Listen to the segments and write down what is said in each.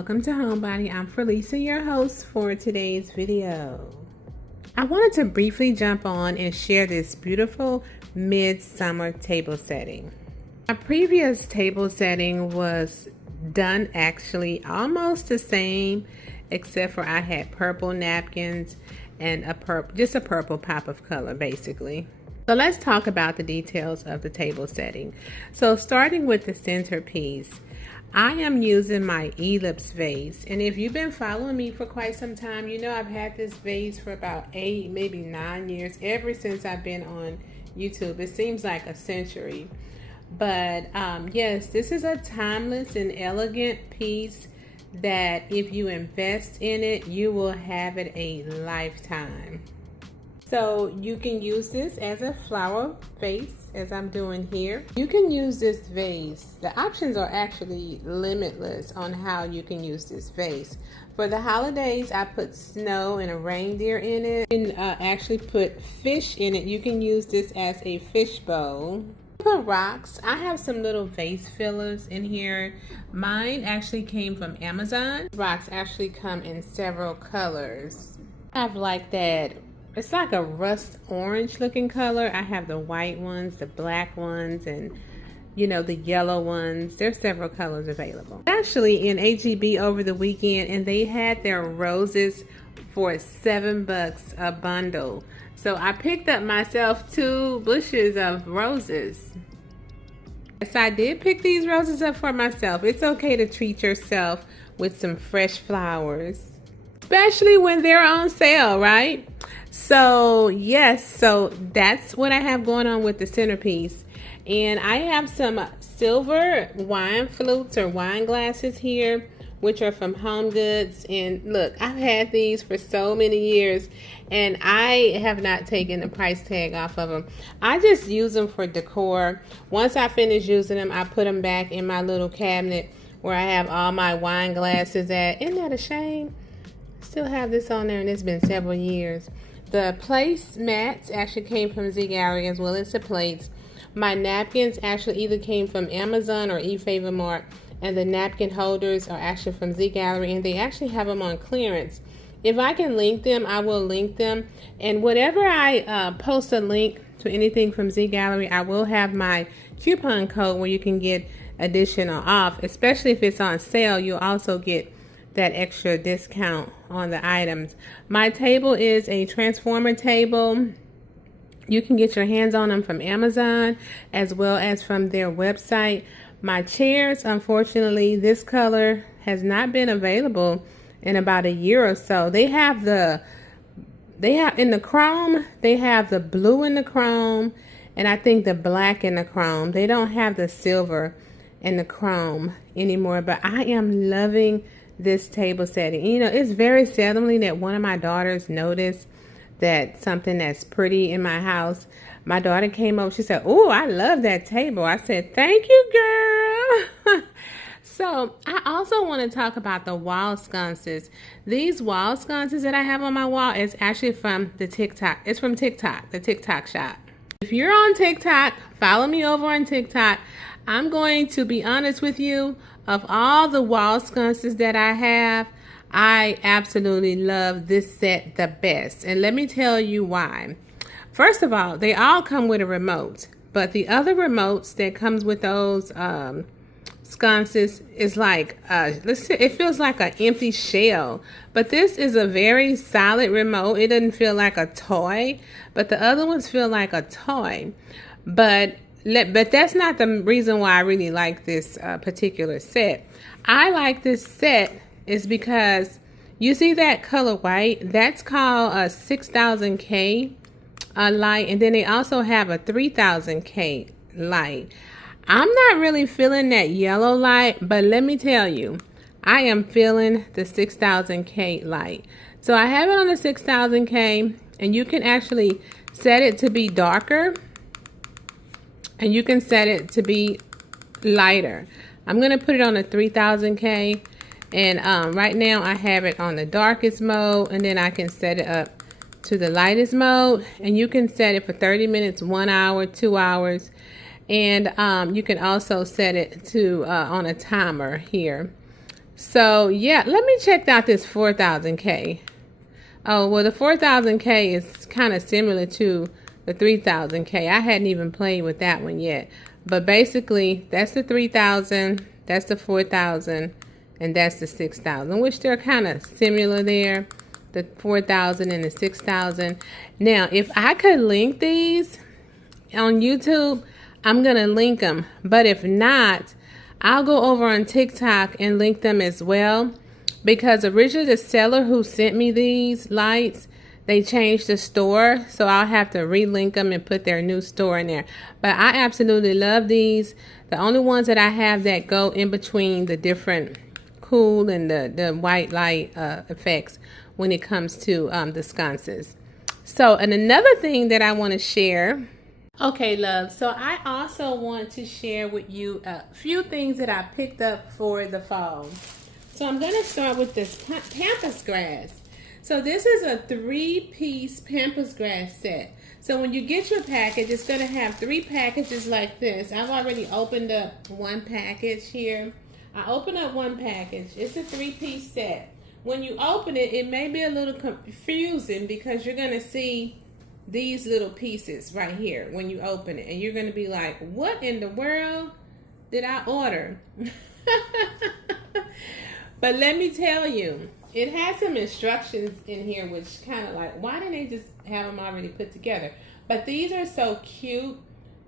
Welcome to Homebody. I'm Felisa, your host for today's video. I wanted to briefly jump on and share this beautiful midsummer table setting. My previous table setting was done actually almost the same, except for I had purple napkins and just a purple pop of color basically. So let's talk about the details of the table setting. So starting with the centerpiece, I am using my ellipse vase, and if you've been following me for quite some time, you know I've had this vase for about 8, maybe 9 years, ever since I've been on YouTube. It seems like a century. But yes, this is a timeless and elegant piece that if you invest in it, you will have it a lifetime. So you can use this as a flower vase, as I'm doing here. You can use this vase. The options are actually limitless on how you can use this vase. For the holidays, I put snow and a reindeer in it. You can actually put fish in it. You can use this as a fish bowl. For rocks, I have some little vase fillers in here. Mine actually came from Amazon. Rocks actually come in several colors. I have like that. It's like a rust orange looking color. I have the white ones, the black ones, and you know, the yellow ones. There's several colors available. Actually in HEB over the weekend, and they had their roses for $7 a bundle. So I picked up myself 2 bushes of roses. Yes, I did pick these roses up for myself. It's okay to treat yourself with some fresh flowers, especially when they're on sale, right? So yes, so that's what I have going on with the centerpiece. And I have some silver wine flutes or wine glasses here, which are from Home Goods. And look, I've had these for so many years and I have not taken the price tag off of them. I just use them for decor. Once I finish using them, I put them back in my little cabinet where I have all my wine glasses at. Isn't that a shame? Still have this on there and it's been several years. The place mats actually came from Z Gallerie, as well as the plates. My napkins actually either came from Amazon or eFavorMart, and the napkin holders are actually from Z Gallerie, and they actually have them on clearance. If I can link them, I will link them. And whenever I post a link to anything from Z Gallerie, I will have my coupon code where you can get additional off, especially if it's on sale. You'll also get that extra discount on the items. My table is a transformer table. You can get your hands on them from Amazon as well as from their website. My chairs, unfortunately, this color has not been available in about a year or so. They have in the chrome, they have the blue in the chrome, and I think the black in the chrome. They don't have the silver in the chrome anymore, but I am loving this table setting. You know, it's very seldomly that one of my daughters noticed that something that's pretty in my house. My daughter came over, she said, "Oh, I love that table." I said, "Thank you, girl." So I also want to talk about the wall sconces. These wall sconces that I have on my wall is actually from the TikTok. It's from TikTok, the TikTok shop. If you're on TikTok, follow me over on TikTok. I'm going to be honest with you. Of all the wall sconces that I have, I absolutely love this set the best. And let me tell you why. First of all, they all come with a remote. But the other remotes that comes with those sconces is like, it feels like an empty shell. But this is a very solid remote. It doesn't feel like a toy. But the other ones feel like a toy. But that's not the reason why I really like this particular set. I like this set is because you see that color white? That's called a 6000K light. And then they also have a 3000K light. I'm not really feeling that yellow light, but let me tell you, I am feeling the 6000K light. So I have it on the 6000K, and you can actually set it to be darker. And you can set it to be lighter. I'm going to put it on a 3000K. And right now I have it on the darkest mode. And then I can set it up to the lightest mode. And you can set it for 30 minutes, 1 hour, 2 hours. And you can also set it to on a timer here. So yeah, let me check out this 4000K. Oh, well, the 4000K is kind of similar to the 3000K. I hadn't even played with that one yet. But basically, that's the 3000, that's the 4000, and that's the 6000, which they're kind of similar there, the 4000 and the 6000. Now, if I could link these on YouTube, I'm going to link them. But if not, I'll go over on TikTok and link them as well. Because originally the seller who sent me these lights, they changed the store. So I'll have to relink them and put their new store in there. But I absolutely love these. The only ones that I have that go in between the different cool and the white light effects when it comes to the sconces. So, and another thing that I want to share. Okay, love. So I also want to share with you a few things that I picked up for the fall. So I'm going to start with this pampas grass. So this is a 3-piece pampas grass set. So when you get your package, it's going to have 3 packages like this. I've already opened up one package here. I opened up one package. It's a 3-piece set. When you open it, it may be a little confusing because you're going to see these little pieces right here when you open it. And you're going to be like, what in the world did I order? But let me tell you, it has some instructions in here which kind of like, why didn't they just have them already put together? But these are so cute,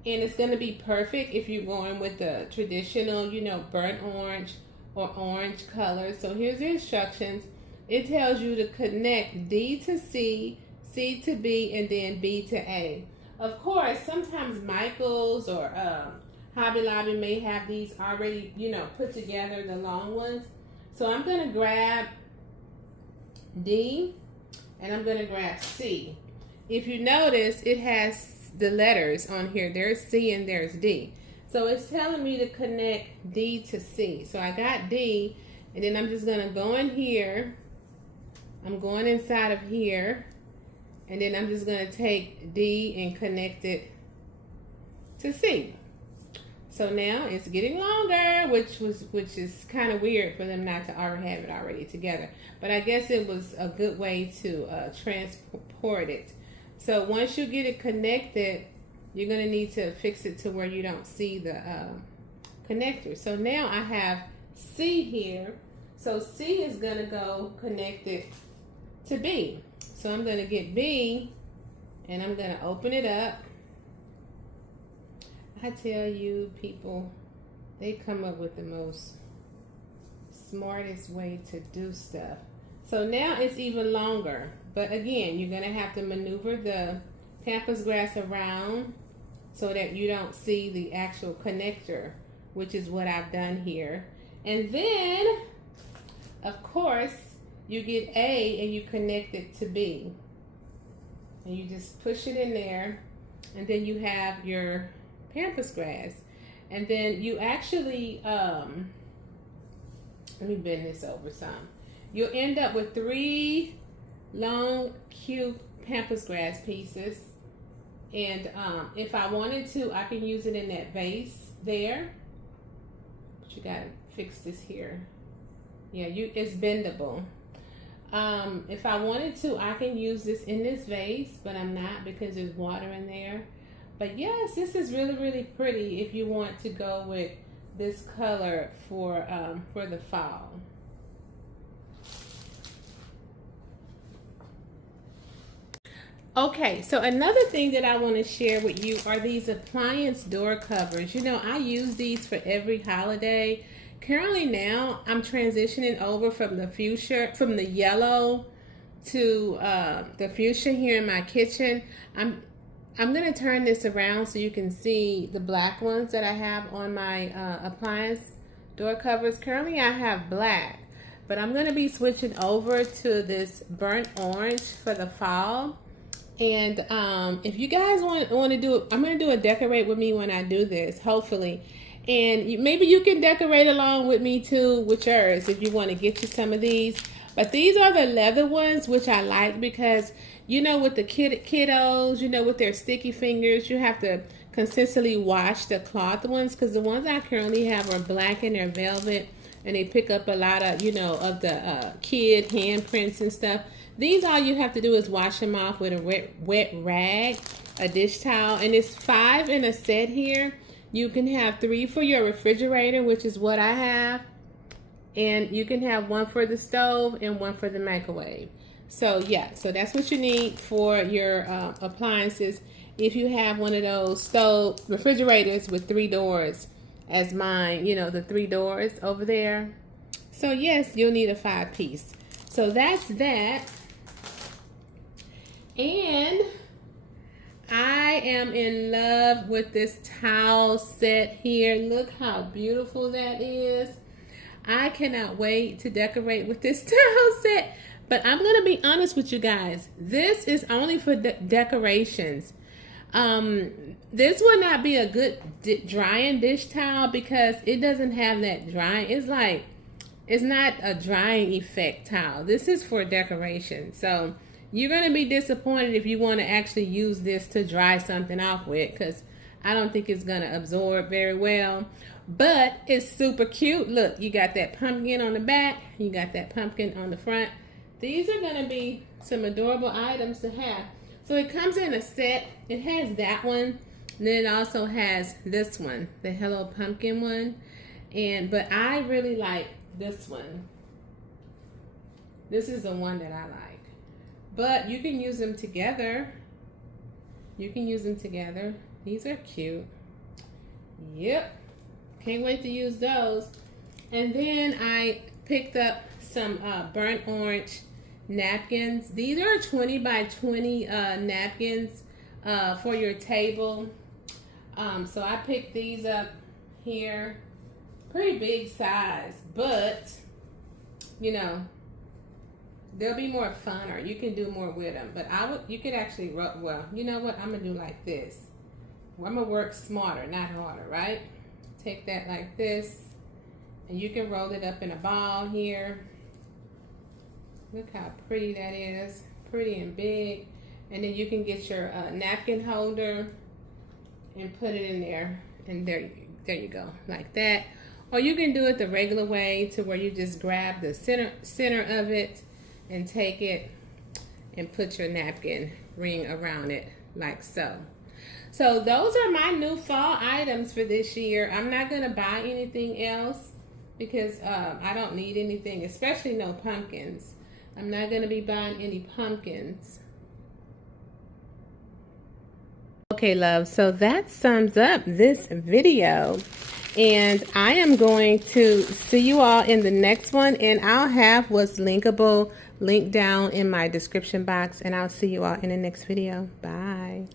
and it's going to be perfect if you're going with the traditional, you know, burnt orange or orange color. So here's the instructions. It tells you to connect D to C, C to B, and then B to A. Of course, sometimes Michael's or Hobby Lobby may have these already, you know, put together, the long ones. So I'm going to grab D and I'm going to grab C. If you notice, it has the letters on here. There's C and there's D. So it's telling me to connect D to C. So I got D, and then I'm just going to go in here. I'm going inside of here, and then I'm just going to take D and connect it to C. So now it's getting longer, which is kind of weird for them not to already have it already together. But I guess it was a good way to transport it. So once you get it connected, you're going to need to fix it to where you don't see the connector. So now I have C here. So C is going to go connected to B. So I'm going to get B, and I'm going to open it up. I tell you, people, they come up with the most smartest way to do stuff. So now it's even longer. But again, you're going to have to maneuver the pampas grass around so that you don't see the actual connector, which is what I've done here. And then, of course, you get A and you connect it to B. And you just push it in there, and then you have your pampas grass. And then you actually, let me bend this over some. You'll end up with 3 long, cute pampas grass pieces. And if I wanted to, I can use it in that vase there. But you gotta fix this here. Yeah, it's bendable. If I wanted to, I can use this in this vase, but I'm not because there's water in there. But yes, this is really, really pretty if you want to go with this color for the fall. Okay, so another thing that I want to share with you are these appliance door covers. You know, I use these for every holiday. Currently now, I'm transitioning over from the yellow to the fuchsia here in my kitchen. I'm going to turn this around so you can see the black ones that I have on my appliance door covers. Currently I have black, but I'm going to be switching over to this burnt orange for the fall. And if you guys want to do it, I'm going to do a decorate with me when I do this, hopefully. And maybe you can decorate along with me too with yours if you want to get you some of these. But these are the leather ones, which I like because, you know, with the kiddos, you know, with their sticky fingers, you have to consistently wash the cloth ones, because the ones I currently have are black and they're velvet. and they pick up a lot of, you know, of the kid handprints and stuff. These, all you have to do is wash them off with a wet rag, a dish towel, and it's 5 in a set here. You can have 3 for your refrigerator, which is what I have, and you can have 1 for the stove and 1 for the microwave. So yeah, so that's what you need for your appliances. If you have one of those refrigerators with 3 doors, as mine, you know, the 3 doors over there. So yes, you'll need a 5-piece. So that's that. And I am in love with this towel set here. Look how beautiful that is. I cannot wait to decorate with this towel set. But I'm going to be honest with you guys. This is only for decorations. This would not be a good drying dish towel because it doesn't have that drying. It's not a drying effect towel. This is for decoration. So you're going to be disappointed if you want to actually use this to dry something off with, because I don't think it's going to absorb very well. But it's super cute. Look, you got that pumpkin on the back. You got that pumpkin on the front. These are going to be some adorable items to have. So it comes in a set. It has that one. And then it also has this one, the Hello Pumpkin one. But I really like this one. This is the one that I like. But you can use them together. You can use them together. These are cute. Yep. Can't wait to use those. And then I picked up some burnt orange napkins. These are 20 by 20 napkins for your table. So I picked these up here. Pretty big size, but you know, they'll be more fun, or you can do more with them. But you could actually, well, you know what? I'm gonna do like this. I'm gonna work smarter, not harder, right? Take that like this, and you can roll it up in a ball here. Look how pretty that is, pretty and big. And then you can get your napkin holder and put it in there, and there you go, like that. Or you can do it the regular way, to where you just grab the center of it and take it and put your napkin ring around it like so. So those are my new fall items for this year. I'm not gonna buy anything else because I don't need anything, especially no pumpkins. I'm not gonna be buying any pumpkins. Okay, love, so that sums up this video. And I am going to see you all in the next one, and I'll have what's linkable linked down in my description box, and I'll see you all in the next video. Bye.